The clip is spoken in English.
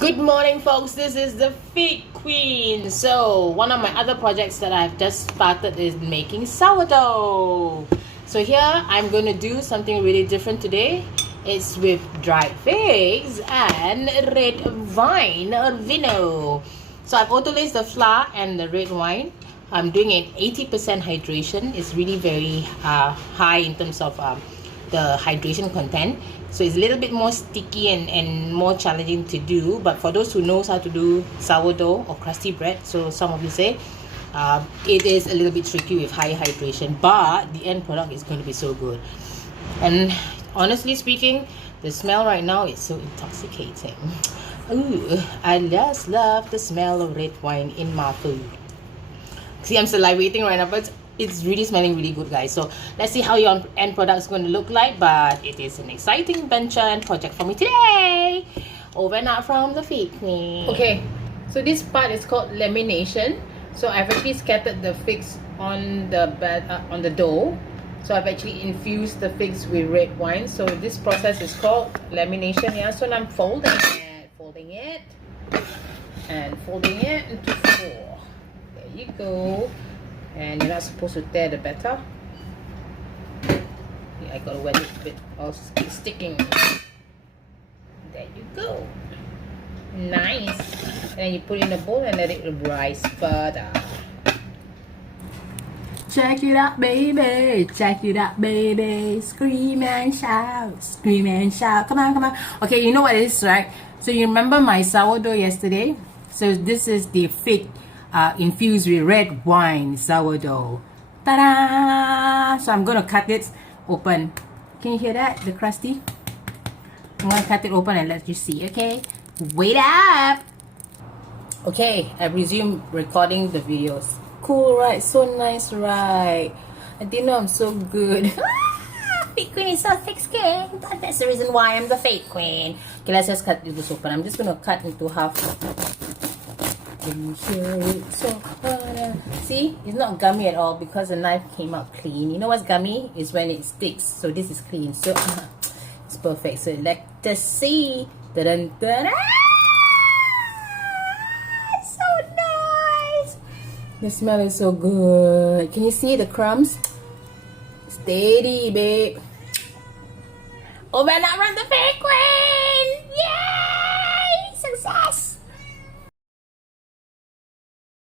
Good morning, folks. This is the FigQueen. So one of my other projects that I've just started is making sourdough. So here I'm going to do something really different today. It's with dried figs and red wine or vino. So I've auto-laced the flour and the red wine. I'm doing an 80% hydration. It's really very high in terms of the hydration content, so it's a little bit more sticky and more challenging to do. But for those who knows how to do sourdough or crusty bread, so some of you say, it is a little bit tricky with high hydration, but the end product is going to be so good. And honestly speaking, the smell right now is so intoxicating. Ooh, I just love the smell of red wine in my food. See, I'm salivating right now, but it's really smelling really good, guys. So let's see how your end product is going to look like. But it is an exciting venture and project for me today. Over and out from the FigQueen. Okay, so this part is called lamination. So I've actually scattered the figs on the dough. So I've actually infused the figs with red wine. So this process is called lamination. Yeah, so I'm folding it into four. There you go. And you're not supposed to tear the batter. Yeah, I gotta wet it a bit, or it's sticking. There you go. Nice. And then you put it in a bowl and let it rise further. Check it out, baby. Check it out, baby. Scream and shout. Scream and shout. Come on, come on. Okay, you know what it is, right? So you remember my sourdough yesterday? So this is the fig infused with red wine sourdough. Ta-da! So I'm gonna cut it open. Can you hear that? The crusty? I'm gonna cut it open and let you see, okay? Wait up! Okay, I resume recording the videos. Cool, right? So nice, right? I didn't know I'm so good. FigQueen is so thick-skinned, but that's the reason why I'm the FigQueen. Okay, let's just cut this open. I'm just gonna cut into half. See, it's not gummy at all because the knife came out clean. You know what's gummy is when it sticks. So this is clean. So it's perfect. So let us see. Dun, dun, dun. So nice. The smell is so good. Can you see the crumbs? Steady, babe. Over and out from the FigQueen.